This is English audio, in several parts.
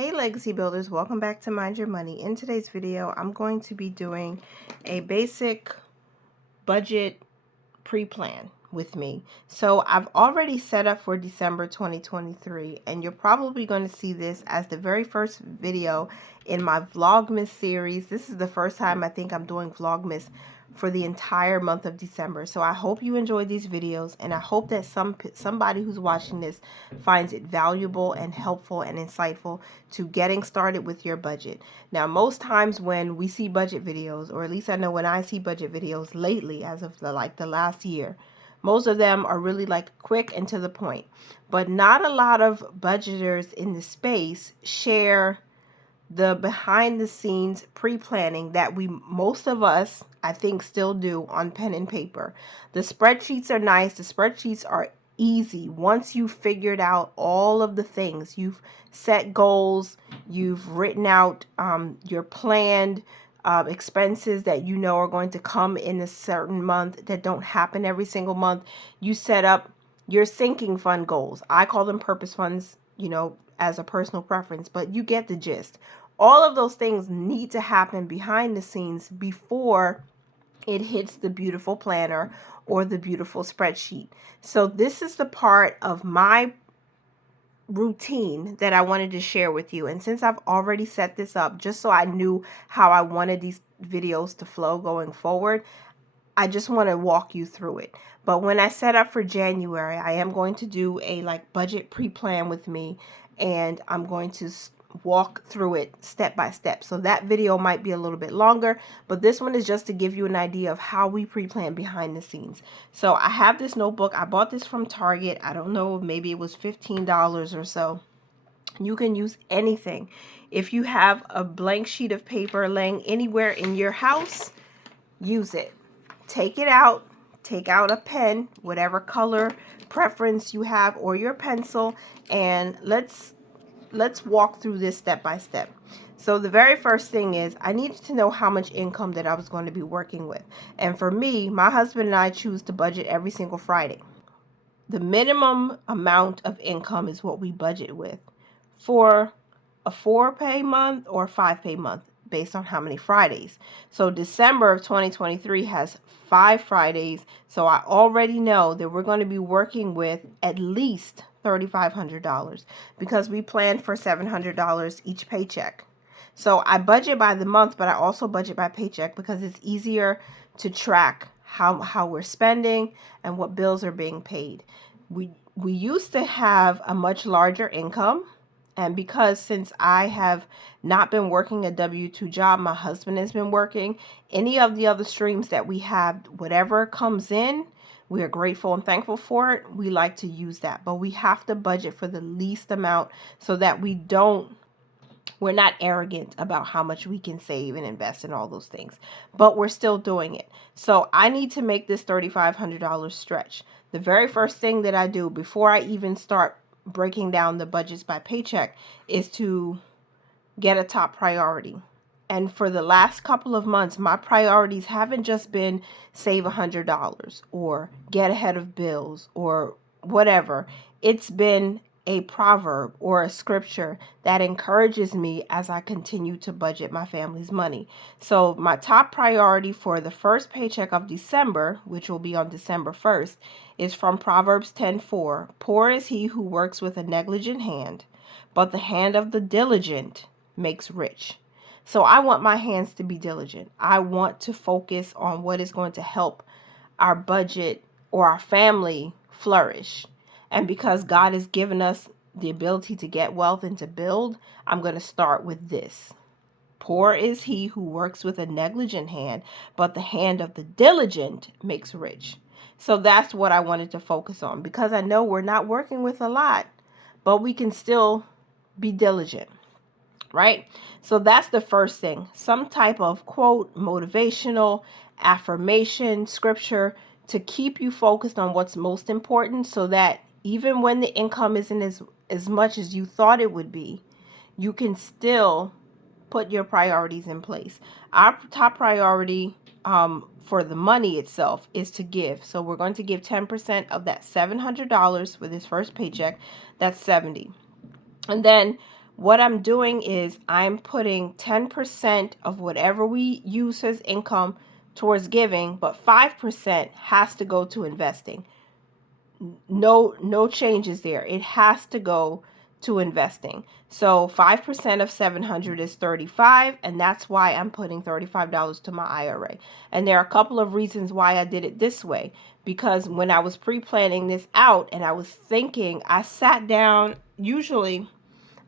Hey Legacy Builders, welcome back to Mind Your Money. In today's video, I'm going to be doing a basic budget pre-plan with me. So I've already set up for December 2023, and you're probably going to see this as the very first video in my Vlogmas series. This is the first time I think I'm doing Vlogmas for the entire month of December. So I hope you enjoy these videos, and I hope that somebody who's watching this finds it valuable and helpful and insightful to getting started with your budget. Now, most times when we see budget videos, or at least I know when I see budget videos lately, as of the last year, most of them are really quick and to the point. But not a lot of budgeters in the space share the behind the scenes pre-planning that most of us, I think, still do on pen and paper. The spreadsheets are nice. The spreadsheets are easy. Once you've figured out all of the things, you've set goals, you've written out your planned expenses that you know are going to come in a certain month that don't happen every single month. You set up your sinking fund goals. I call them purpose funds, as a personal preference, but you get the gist. All of those things need to happen behind the scenes before it hits the beautiful planner or the beautiful spreadsheet. So this is the part of my routine that I wanted to share with you. And since I've already set this up, just so I knew how I wanted these videos to flow going forward, I just want to walk you through it. But when I set up for January, I am going to do a budget pre-plan with me, and I'm going to walk through it step by step. So that video might be a little bit longer, but this one is just to give you an idea of how we pre-plan behind the scenes. So I have this notebook. I bought this from Target. I don't know, maybe it was $15 or so. You can use anything. If you have a blank sheet of paper laying anywhere in your house, use it. Take it out, take out a pen, whatever color preference you have, or your pencil, and let's walk through this step by step. So the very first thing is I needed to know how much income that I was going to be working with. And for me, my husband and I choose to budget every single Friday. The minimum amount of income is what we budget with for a 4-pay month or a 5-pay month, based on how many Fridays. So December of 2023 has 5 Fridays. So I already know that we're going to be working with at least $3,500 because we planned for $700 each paycheck. So I budget by the month, but I also budget by paycheck because it's easier to track how we're spending and what bills are being paid. We used to have a much larger income. And because since I have not been working a W-2 job, my husband has been working, any of the other streams that we have, whatever comes in, we are grateful and thankful for it. We like to use that, but we have to budget for the least amount so that we're not arrogant about how much we can save and invest in all those things, but we're still doing it. So I need to make this $3,500 stretch. The very first thing that I do before I even start breaking down the budgets by paycheck is to get a top priority. And for the last couple of months, my priorities haven't just been save $100 or get ahead of bills or whatever. It's been a proverb or a scripture that encourages me as I continue to budget my family's money. So my top priority for the first paycheck of December, which will be on December 1st, is from Proverbs 10:4. Poor is he who works with a negligent hand, but the hand of the diligent makes rich. So I want my hands to be diligent. I want to focus on what is going to help our budget or our family flourish. And because God has given us the ability to get wealth and to build, I'm going to start with this. Poor is he who works with a negligent hand, but the hand of the diligent makes rich. So that's what I wanted to focus on, because I know we're not working with a lot, but we can still be diligent, right? So that's the first thing. Some type of quote, motivational, affirmation, scripture to keep you focused on what's most important, so that even when the income isn't as much as you thought it would be, you can still put your priorities in place. Our top priority for the money itself is to give. So we're going to give 10% of that $700 with his first paycheck. That's $70. And then what I'm doing is I'm putting 10% of whatever we use as income towards giving, but 5% has to go to investing. No changes there. It has to go to investing. So 5% of 700 is 35, and that's why I'm putting $35 to my IRA. And there are a couple of reasons why I did it this way. Because when I was pre-planning this out and I was thinking, I sat down. Usually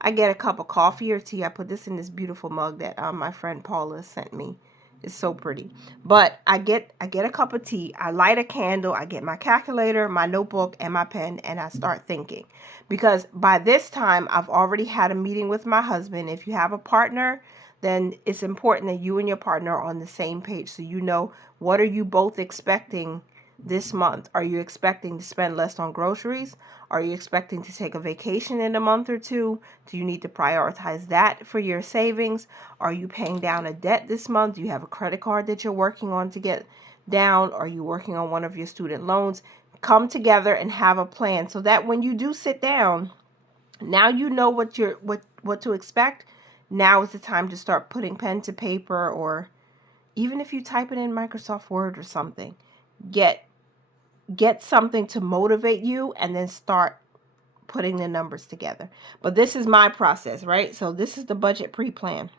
I get a cup of coffee or tea. I put this in this beautiful mug that my friend Paula sent me. It's so pretty. But I get a cup of tea. I light a candle. I get my calculator, my notebook, and my pen, and I start thinking. Because by this time, I've already had a meeting with my husband. If you have a partner, then it's important that you and your partner are on the same page, so you know what are you both expecting this month. Are you expecting to spend less on groceries? Are you expecting to take a vacation in a month or two? Do you need to prioritize that for your savings? Are you paying down a debt this month? Do you have a credit card that you're working on to get down? Are you working on one of your student loans? Come together and have a plan so that when you do sit down, now you know what to expect. Now is the time to start putting pen to paper, or even if you type it in Microsoft Word or something, get something to motivate you and then start putting the numbers together. But this is my process, right? So this is the budget pre-plan.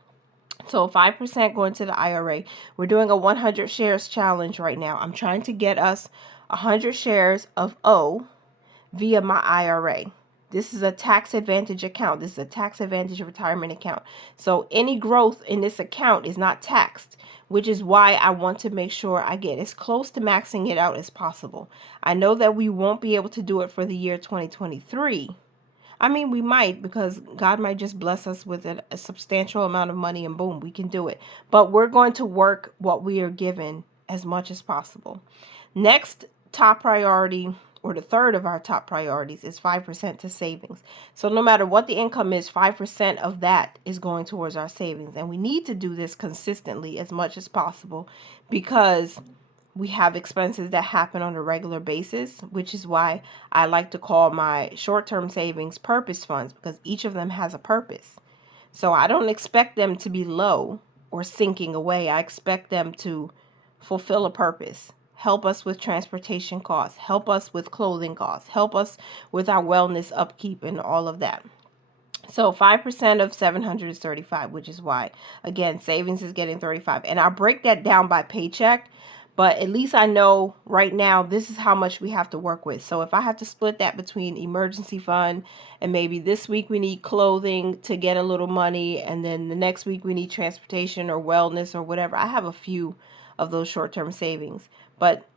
So 5% going to the IRA. We're doing a 100 shares challenge right now. I'm trying to get us 100 shares of O via my IRA. This is a tax advantage account. This is a tax advantage retirement account. So any growth in this account is not taxed, which is why I want to make sure I get as close to maxing it out as possible. I know that we won't be able to do it for the year 2023. I mean, we might, because God might just bless us with a substantial amount of money and boom, we can do it. But we're going to work what we are given as much as possible. Next top priority, or the third of our top priorities, is 5% to savings. So no matter what the income is, 5% of that is going towards our savings. And we need to do this consistently as much as possible, because we have expenses that happen on a regular basis, which is why I like to call my short-term savings purpose funds, because each of them has a purpose. So I don't expect them to be low or sinking away. I expect them to fulfill a purpose. Help us with transportation costs, help us with clothing costs, help us with our wellness upkeep and all of that. So 5% of 700 is 35, which is why, again, savings is getting 35. And I'll break that down by paycheck, but at least I know right now this is how much we have to work with. So if I have to split that between emergency fund, and maybe this week we need clothing to get a little money, and then the next week we need transportation or wellness or whatever, I have a few of those short-term savings. But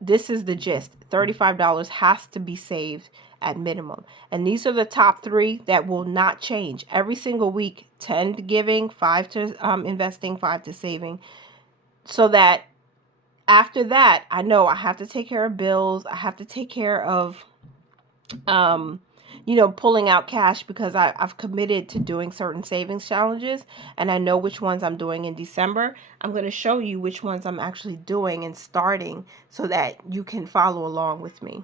this is the gist. $35 has to be saved at minimum. And these are the top three that will not change. Every single week, 10 to giving, 5 to investing, 5 to saving. So that after that, I know I have to take care of bills. I have to take care of, pulling out cash, because I've committed to doing certain savings challenges, and I know which ones I'm doing in December. I'm going to show you which ones I'm actually doing and starting so that you can follow along with me.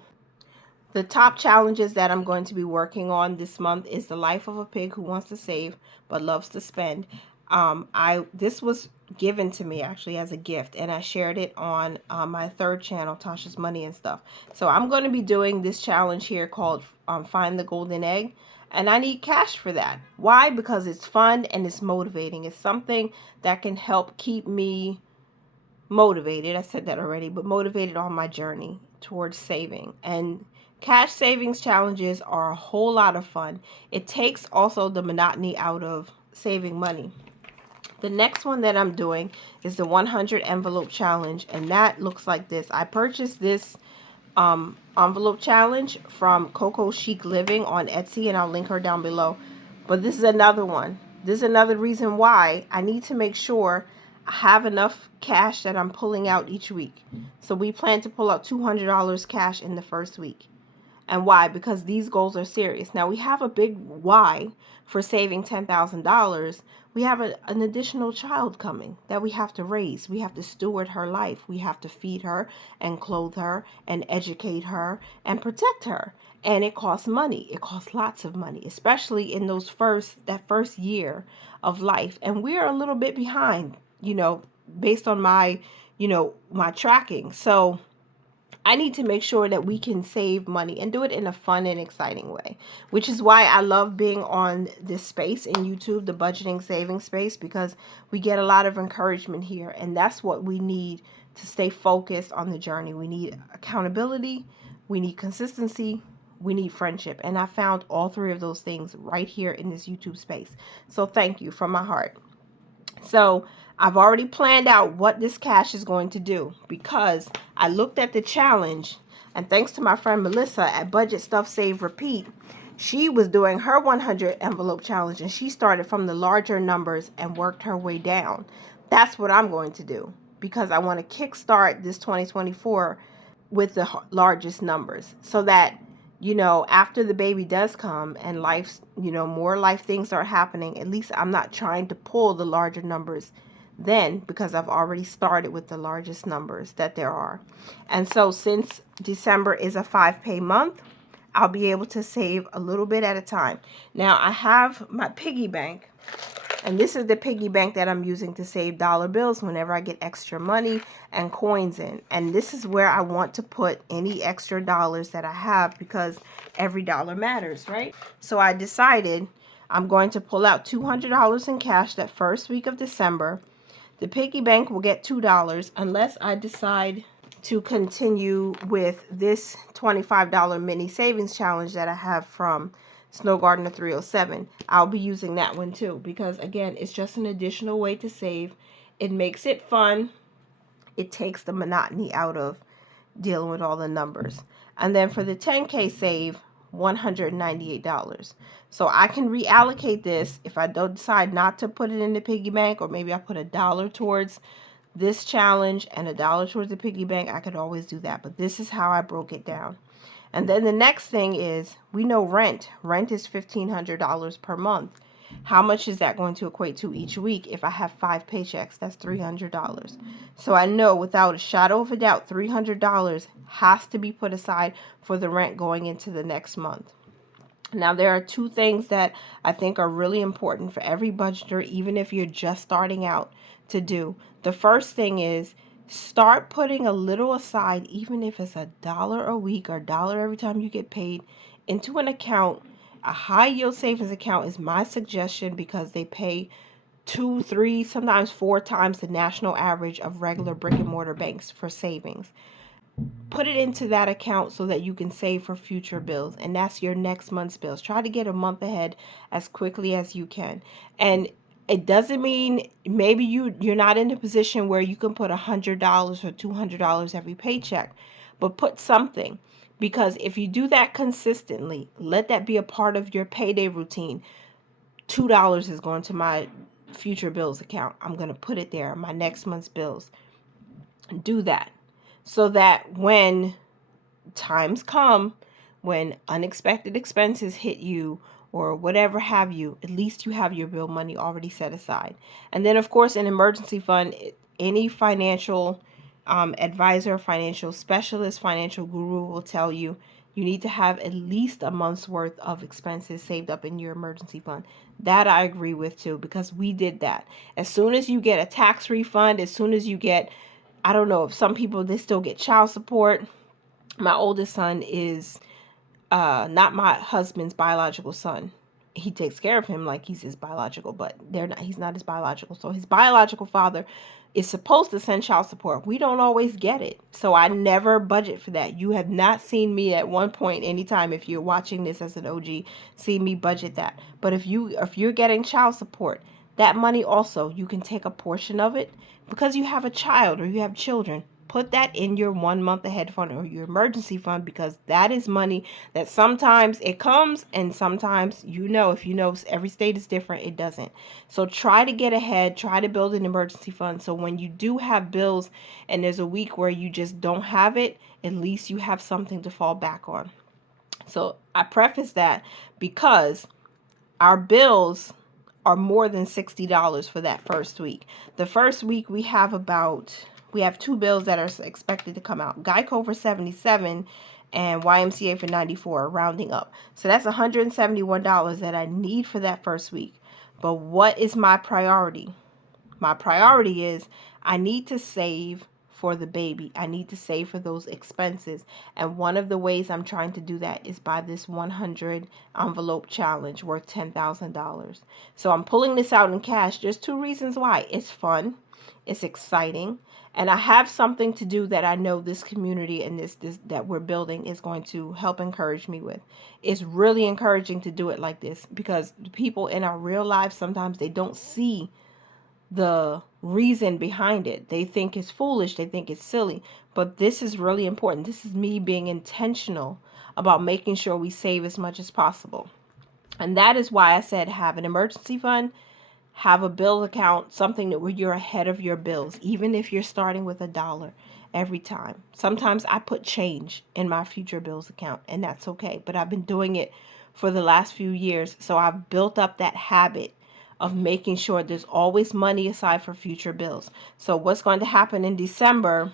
The top challenges that I'm going to be working on this month is the life of a pig who wants to save but loves to spend. This was given to me actually as a gift, and I shared it on my third channel, Tasha's Money and Stuff. So I'm going to be doing this challenge here called Find the Golden Egg, and I need cash for that. Why? Because it's fun and it's motivating. It's something that can help keep me motivated. I said that already, but motivated on my journey towards saving. And cash savings challenges are a whole lot of fun. It takes also the monotony out of saving money. The next one that I'm doing is the 100 envelope challenge, and that looks like this. I purchased this envelope challenge from Coco Chic Living on Etsy, and I'll link her down below. But this is another one. This is another reason why I need to make sure I have enough cash that I'm pulling out each week. So we plan to pull out $200 cash in the first week. And why? Because these goals are serious. Now we have a big why for saving $10,000. We have an additional child coming that we have to raise. We have to steward her life. We have to feed her and clothe her and educate her and protect her. And it costs money. It costs lots of money, especially in that first year of life. And we're a little bit behind, based on my tracking. So I need to make sure that we can save money and do it in a fun and exciting way, which is why I love being on this space in YouTube, the budgeting saving space, because we get a lot of encouragement here. And that's what we need to stay focused on the journey. We need accountability. We need consistency. We need friendship. And I found all three of those things right here in this YouTube space. So thank you from my heart. So I've already planned out what this cash is going to do, because I looked at the challenge, and thanks to my friend Melissa at Budget Stuff Save Repeat, she was doing her 100 envelope challenge, and she started from the larger numbers and worked her way down. That's what I'm going to do, because I want to kickstart this 2024 with the largest numbers, so that after the baby does come and life's, more life things are happening, at least I'm not trying to pull the larger numbers then, because I've already started with the largest numbers that there are. And so since December is a 5-pay month, I'll be able to save a little bit at a time. Now I have my piggy bank, and this is the piggy bank that I'm using to save dollar bills whenever I get extra money and coins in. And this is where I want to put any extra dollars that I have, because every dollar matters, right? So I decided I'm going to pull out $200 in cash that first week of December. The piggy bank will get $2 unless I decide to continue with this $25 mini savings challenge that I have from Snow Gardener 307. I'll be using that one too, because again, it's just an additional way to save. It makes it fun. It takes the monotony out of dealing with all the numbers. And then for the 10K save, $198. So I can reallocate this if I don't decide not to put it in the piggy bank, or maybe I put $1 towards this challenge and $1 towards the piggy bank. I could always do that, but this is how I broke it down. And then the next thing is, we know rent. Rent is $1,500 per month. How much is that going to equate to each week if I have 5 paychecks? That's $300. So I know without a shadow of a doubt, $300 has to be put aside for the rent going into the next month. Now, there are two things that I think are really important for every budgeter, even if you're just starting out, to do. The first thing is, start putting a little aside, even if it's $1 a week or $1 every time you get paid, into an account. A high yield savings account is my suggestion, because they pay 2, 3, sometimes 4 times the national average of regular brick and mortar banks for savings. Put it into that account so that you can save for future bills, and that's your next month's bills. Try to get a month ahead as quickly as you can. And it doesn't mean, maybe you're not in a position where you can put $100 or $200 every paycheck, but put something, because if you do that consistently, let that be a part of your payday routine. $2 is going to my future bills account. I'm going to put it there, my next month's bills. Do that, so that when times come, when unexpected expenses hit you or whatever have you, at least you have your bill money already set aside. And then, of course, an emergency fund. Any financial advisor, financial specialist, financial guru will tell you you need to have at least a month's worth of expenses saved up in your emergency fund. That I agree with too, because we did that. As soon as you get a tax refund, as soon as you get, I don't know if some people, they still get child support. My oldest son is not my husband's biological son. He takes care of him like he's his biological, but he's not his biological. So his biological father is supposed to send child support. We don't always get it. So I never budget for that. You have not seen me at one point anytime, if you're watching this as an OG, see me budget that. But if you're getting child support, that money also, you can take a portion of it, because you have a child or you have children. Put that in your 1 month ahead fund or your emergency fund, because that is money that sometimes it comes, and sometimes, if every state is different, it doesn't. So try to get ahead, try to build an emergency fund, so when you do have bills and there's a week where you just don't have it, at least you have something to fall back on. So I preface that because our bills are more than $60 for that first week. The first week we have two bills that are expected to come out. Geico for $77 and YMCA for $94, rounding up. So that's $171 that I need for that first week. But what is my priority? My priority is I need to save for the baby. I need to save for those expenses. And one of the ways I'm trying to do that is by this 100 envelope challenge worth $10,000. So I'm pulling this out in cash. There's two reasons why. It's fun. It's exciting. And I have something to do that I know this community and this that we're building is going to help encourage me with. It's really encouraging to do it like this because people in our real lives, sometimes they don't see the reason behind it. They think it's foolish, they think it's silly, but this is really important. This is me being intentional about making sure we save as much as possible. And that is why I said have an emergency fund, have a bill account, something that where you're ahead of your bills, even if you're starting with $1 every time. Sometimes I put change in my future bills account, and that's okay, but I've been doing it for the last few years, so I've built up that habit of making sure there's always money aside for future bills. So what's going to happen in December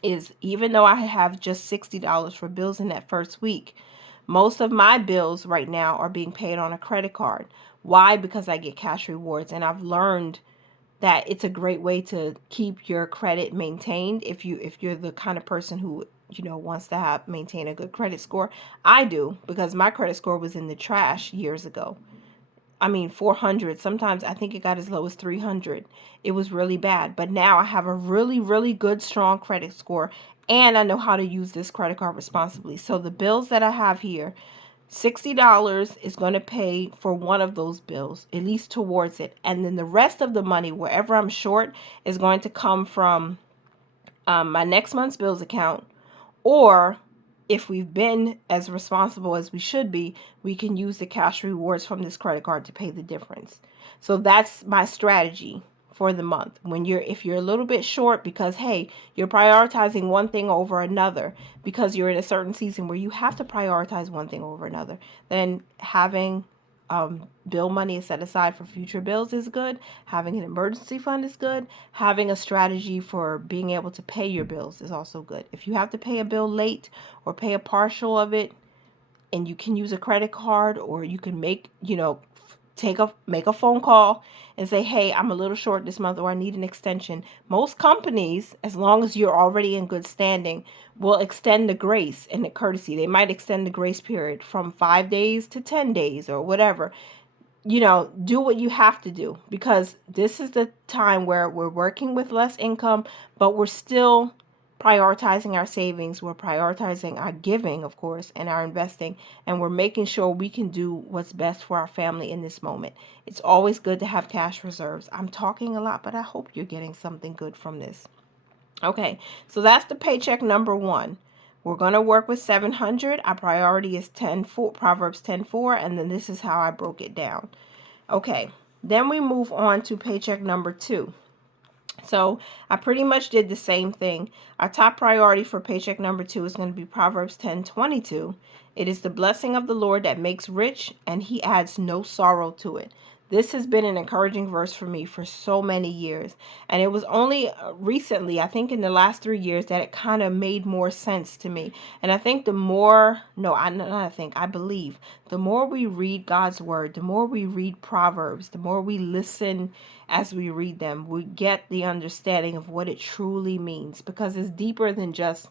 is, even though I have just $60 for bills in that first week, most of my bills right now are being paid on a credit card. Why? Because I get cash rewards, and I've learned that it's a great way to keep your credit maintained if you're the kind of person who wants to maintain a good credit score. I do, because my credit score was in the trash years ago. I mean, 400. Sometimes I think it got as low as 300. It was really bad. But now I have a really, really good, strong credit score. And I know how to use this credit card responsibly. So the bills that I have here, $60 is going to pay for one of those bills, at least towards it. And then the rest of the money, wherever I'm short, is going to come from my next month's bills account, or if we've been as responsible as we should be, we can use the cash rewards from this credit card to pay the difference. So that's my strategy for the month. If you're a little bit short because, hey, you're prioritizing one thing over another because you're in a certain season where you have to prioritize one thing over another, then having bill money set aside for future bills is good. Having an emergency fund is good. Having a strategy for being able to pay your bills is also good. If you have to pay a bill late or pay a partial of it, and you can use a credit card, or you can make a phone call and say, hey, I'm a little short this month, or I need an extension. Most companies, as long as you're already in good standing, will extend the grace and the courtesy. They might extend the grace period from 5 days to 10 days or whatever. Do what you have to do, because this is the time where we're working with less income, but we're still prioritizing our savings. We're prioritizing our giving, of course, and our investing, and we're making sure we can do what's best for our family in this moment. It's always good to have cash reserves. I'm talking a lot, but I hope you're getting something good from this. Okay, so that's the paycheck number one. We're going to work with 700. Our priority is Proverbs 10:4, and then this is how I broke it down. Okay, then we move on to paycheck number two. So I pretty much did the same thing. Our top priority for paycheck number two is going to be Proverbs 10:22. It is the blessing of the Lord that makes rich, and he adds no sorrow to it. This has been an encouraging verse for me for so many years. And it was only recently, I think in the last 3 years, that it kind of made more sense to me. And I think I believe the more we read God's word, the more we read Proverbs, the more we listen as we read them, we get the understanding of what it truly means, because it's deeper than just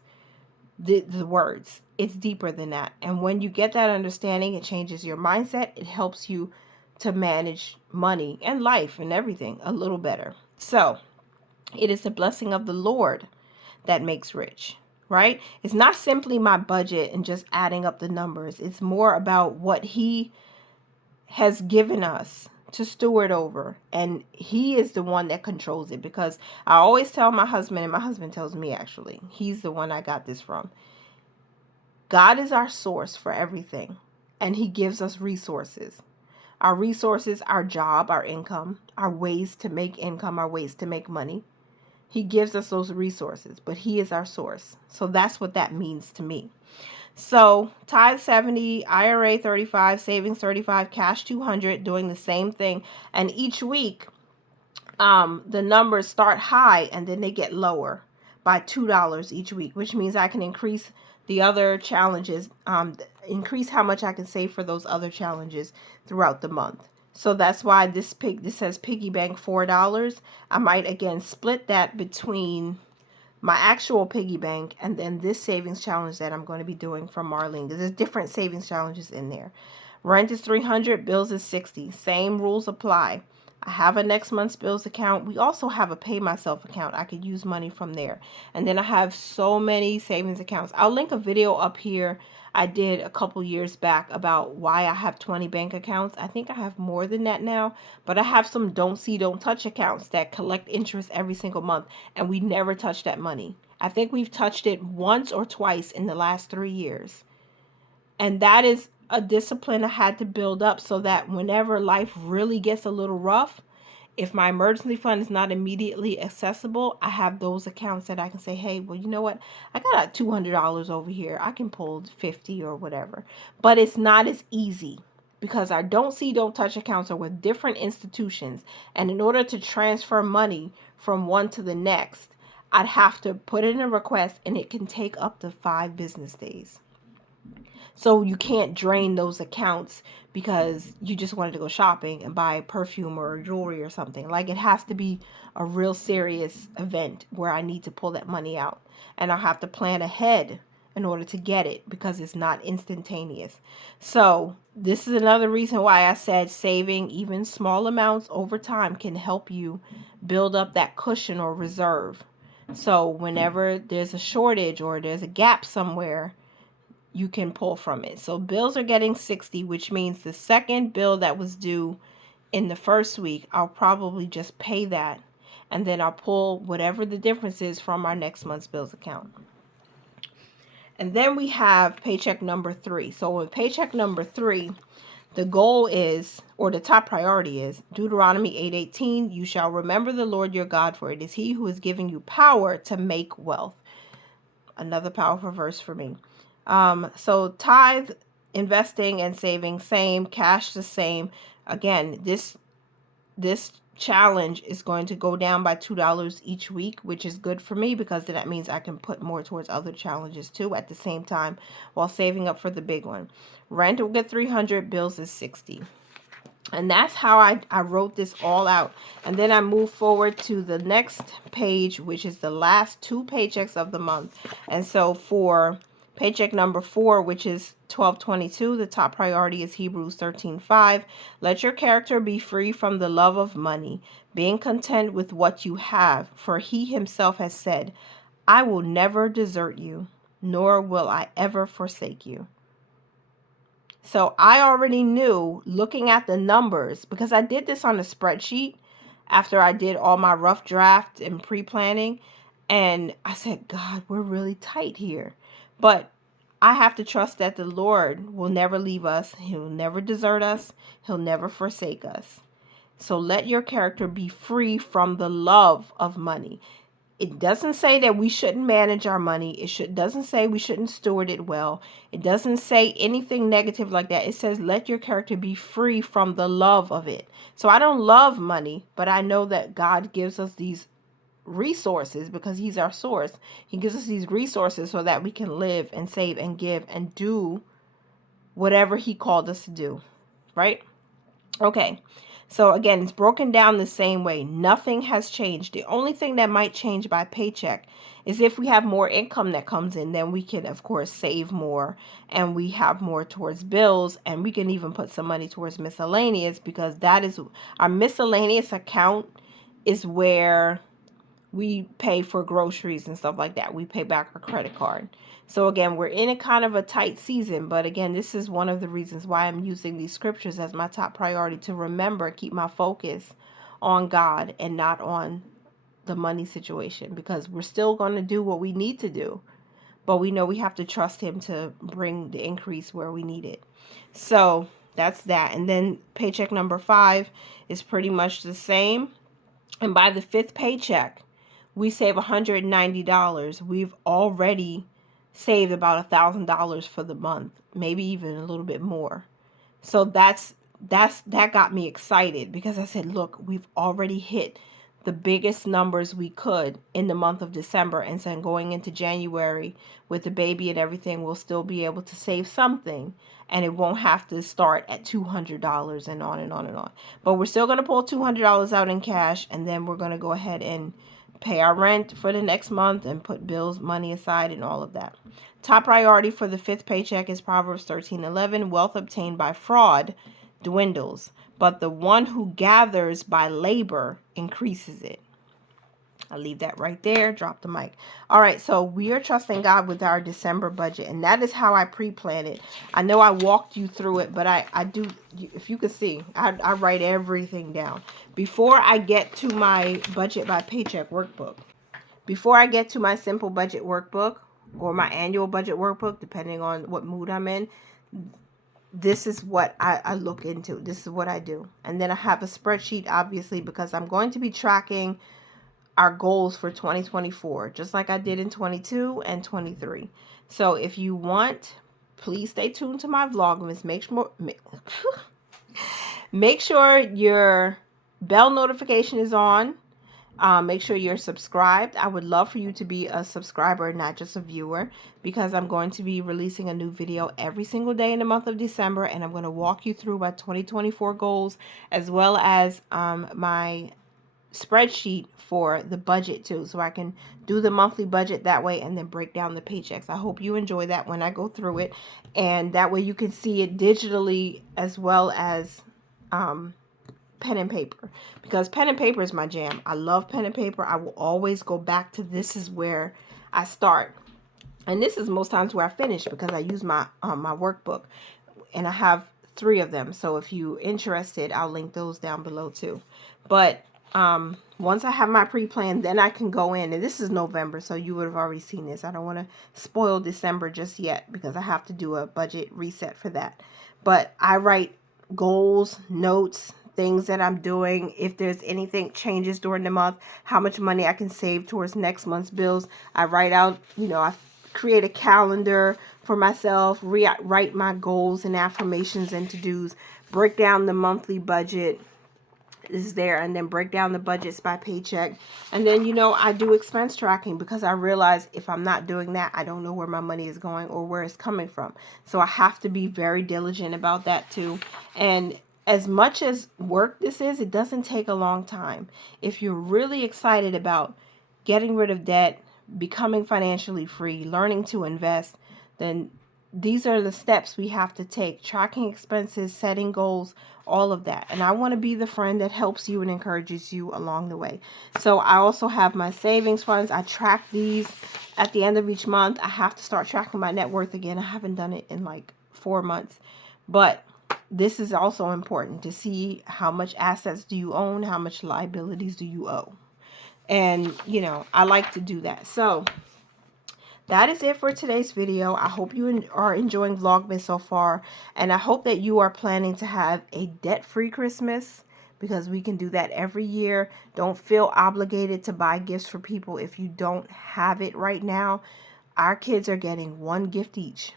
the words. It's deeper than that. And when you get that understanding, it changes your mindset. It helps you to manage money and life and everything a little better. So it is the blessing of the Lord that makes rich, right? It's not simply my budget and just adding up the numbers. It's more about what he has given us to steward over, and he is the one that controls it. Because I always tell my husband, and my husband tells me, actually, he's the one I got this from. God is our source for everything, and he gives us resources. Our resources, our job, our income, our ways to make income, our ways to make money. He gives us those resources, but he is our source. So that's what that means to me. So tithe 70, IRA 35, savings 35, cash 200, doing the same thing. And each week, the numbers start high and then they get lower by $2 each week, which means I can increase the other challenges, increase how much I can save for those other challenges throughout the month. So that's why this says piggy bank $4. I might again split that between my actual piggy bank and then this savings challenge that I'm going to be doing from Marlene. There's different savings challenges in there. Rent is $300, bills is $60. Same rules apply. I have a next month's bills account. We also have a pay myself account. I could use money from there. And then I have so many savings accounts. I'll link a video up here I did a couple years back about why I have 20 bank accounts. I think I have more than that now, but I have some don't see, don't touch accounts that collect interest every single month, and we never touch that money. I think we've touched it once or twice in the last 3 years. And that is a discipline I had to build up so that whenever life really gets a little rough, if my emergency fund is not immediately accessible, I have those accounts that I can say, hey, well, you know what? I got $200 over here. I can pull 50 or whatever. But it's not as easy because our don't see, don't touch accounts are with different institutions. And in order to transfer money from one to the next, I'd have to put in a request, and it can take up to 5 business days. So you can't drain those accounts because you just wanted to go shopping and buy perfume or jewelry or something. Like, it has to be a real serious event where I need to pull that money out. And I'll have to plan ahead in order to get it because it's not instantaneous. So this is another reason why I said saving even small amounts over time can help you build up that cushion or reserve. So whenever there's a shortage or there's a gap somewhere, you can pull from it. So bills are getting 60, which means the second bill that was due in the first week, I'll probably just pay that, and then I'll pull whatever the difference is from our next month's bills account. And then we have paycheck number 3. So with paycheck number 3, the goal is, or the top priority is, Deuteronomy 8:18, you shall remember the Lord your God, for it is he who is giving you power to make wealth. Another powerful verse for me. So tithe, investing and saving, same. Cash, the same. Again, this challenge is going to go down by $2 each week, which is good for me because that means I can put more towards other challenges too at the same time while saving up for the big one. Rent will get $300, bills is $60. And that's how I wrote this all out. And then I move forward to the next page, which is the last 2 paychecks of the month. And so for paycheck number 4, which is 12/22, the top priority is Hebrews 13:5. Let your character be free from the love of money, being content with what you have. For he himself has said, I will never desert you, nor will I ever forsake you. So I already knew, looking at the numbers, because I did this on a spreadsheet after I did all my rough draft and pre-planning. And I said, God, we're really tight here. But I have to trust that the Lord will never leave us. He'll never desert us. He'll never forsake us. So let your character be free from the love of money. It doesn't say that we shouldn't manage our money. It doesn't say we shouldn't steward it well. It doesn't say anything negative like that. It says let your character be free from the love of it. So I don't love money, but I know that God gives us these resources because he's our source. He gives us these resources so that we can live and save and give and do whatever he called us to do, right? Okay. So again, it's broken down the same way. Nothing has changed. The only thing that might change by paycheck is if we have more income that comes in, then we can, of course, save more and we have more towards bills, and we can even put some money towards miscellaneous, because that is our miscellaneous account is where we pay for groceries and stuff like that. We pay back our credit card. So again, we're in a kind of a tight season, but again, this is one of the reasons why I'm using these scriptures as my top priority, to remember, keep my focus on God and not on the money situation, because we're still going to do what we need to do, but we know we have to trust him to bring the increase where we need it. So that's that. And then paycheck number 5 is pretty much the same. And by the 5th paycheck, we save $190. We've already saved about $1,000 for the month, maybe even a little bit more. So that got me excited, because I said, look, we've already hit the biggest numbers we could in the month of December, and then going into January with the baby and everything, we'll still be able to save something, and it won't have to start at $200 and on and on and on. But we're still going to pull $200 out in cash, and then we're going to go ahead and pay our rent for the next month and put bills money aside and all of that. Top priority for the 5th paycheck is Proverbs 13:11. Wealth obtained by fraud dwindles, but the one who gathers by labor increases it. I'll leave that right there. Drop the mic. All right, so we are trusting God with our December budget, and that is how I pre-plan it. I know I walked you through it, but I do, if you can see, I write everything down. Before I get to my budget by paycheck workbook, before I get to my simple budget workbook or my annual budget workbook, depending on what mood I'm in, this is what I look into. This is what I do. And then I have a spreadsheet, obviously, because I'm going to be tracking our goals for 2024, just like I did in 22 and 23. So if you want, please stay tuned to my Vlogmas. Make sure your bell notification is on. Make sure you're subscribed. I would love for you to be a subscriber, not just a viewer, because I'm going to be releasing a new video every single day in the month of December, and I'm going to walk you through my 2024 goals, as well as my spreadsheet for the budget too, so I can do the monthly budget that way and then break down the paychecks. I hope you enjoy that when I go through it, and that way you can see it digitally as well as pen and paper, because pen and paper is my jam. I love pen and paper. I will always go back to, this is where I start, and this is most times where I finish, because I use my my workbook, and I have 3 of them. So if you're interested, I'll link those down below too. But once I have my pre-plan, then I can go in, and this is November, so you would have already seen this. I don't want to spoil December just yet, because I have to do a budget reset for that. But I write goals, notes, things that I'm doing, if there's anything changes during the month, how much money I can save towards next month's bills. I write out, I create a calendar for myself, write my goals and affirmations and to-dos, break down the monthly budget is there, and then break down the budgets by paycheck. And then, I do expense tracking, because I realize if I'm not doing that, I don't know where my money is going or where it's coming from. So I have to be very diligent about that too. And as much as work this is, it doesn't take a long time. If you're really excited about getting rid of debt, becoming financially free, learning to invest, then these are the steps we have to take: tracking expenses, setting goals, all of that. And I want to be the friend that helps you and encourages you along the way. So I also have my savings funds. I track these at the end of each month. I have to start tracking my net worth again. I haven't done it in like 4 months. But this is also important to see how much assets do you own, how much liabilities do you owe. And, I like to do that. So that is it for today's video. I hope you are enjoying Vlogmas so far, and I hope that you are planning to have a debt-free Christmas, because we can do that every year. Don't feel obligated to buy gifts for people if you don't have it right now. Our kids are getting 1 gift each,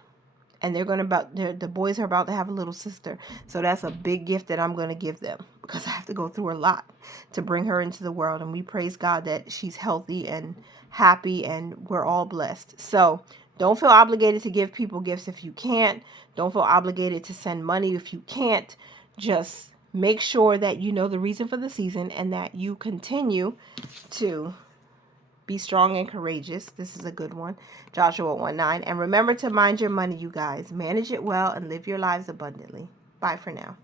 and the boys are about to have a little sister, so that's a big gift that I'm going to give them, because I have to go through a lot to bring her into the world, and we praise God that she's healthy and happy, and we're all blessed. So don't feel obligated to give people gifts if you can't. Don't feel obligated to send money if you can't. Just make sure that you know the reason for the season, and that you continue to be strong and courageous. This is a good one. Joshua 1:9. And remember to mind your money, you guys. Manage it well and live your lives abundantly. Bye for now.